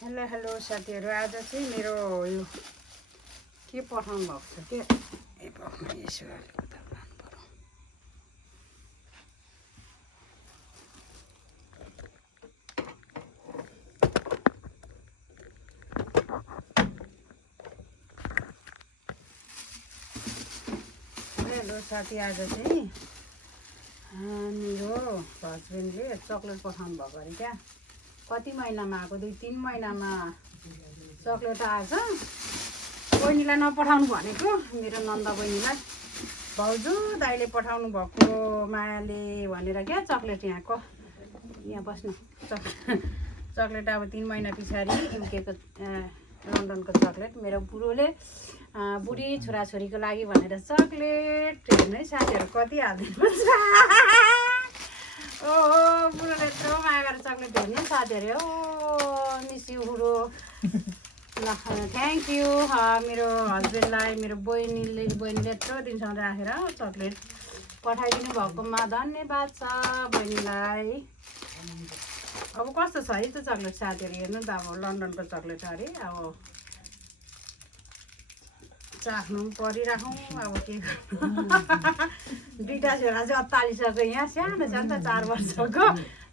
Hello hello साथीहरू, आज चाहिँ मेरो यो के पठाउनु भएको छ के यसो अलिकति लानु पर्यो। हेलो साथी, आज चाहिँ मेरो हस्बेन्डले चक्लेट पठाउनु भएको अरे क्या। कति महिनामा आएको, 2-3 महिनामा चक्लेट आएछ। बहिनीलाई नपठाउनु भनेको, मेरो नन्दा बहिनीलाई भाउजू दाइले पठाउनु भएको मायाले भनेर क्या चक्लेट। यहाँ बस्नु चक्लेट अब 3 महिना पछाडि युकेको लन्डनको चक्लेट मेरो बुढोले बुढी छोराछोरीको लागि भनेर चक्लेट। हेर्नु साथीहरू कति हालिदिनुपर्छ। ओहो, बुढोले यत्रो माया गरेर चक्लेट। हेर्नु साथीहरू, ओ मिस यु बुढो। ल थ्याङ्क यू मेरो हस्बेन्डलाई, मेरो बहिनीले यत्रो दिनसम्म राखेर चक्लेट पठाइदिनु भएकोमा धन्यवाद छ बहिनीलाई। अब कस्तो छ है त चक्लेट साथीहरू, हेर्नु त अब लन्डनको चक्लेट अरे। अब चाख्नु पनि परिराखौँ, अब के गर्नु। दुईवटा छोरा चाहिँ अत्तालिसक्यो, यहाँ सानो छ नि त 4 वर्षको।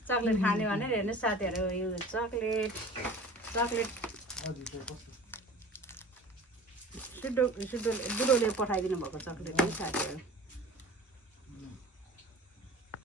चक्लेट खाने भनेर हेर्नु साथीहरू, यो चक्लेट बुढोले पठाइदिनु भएको चक्लेट है साथीहरू।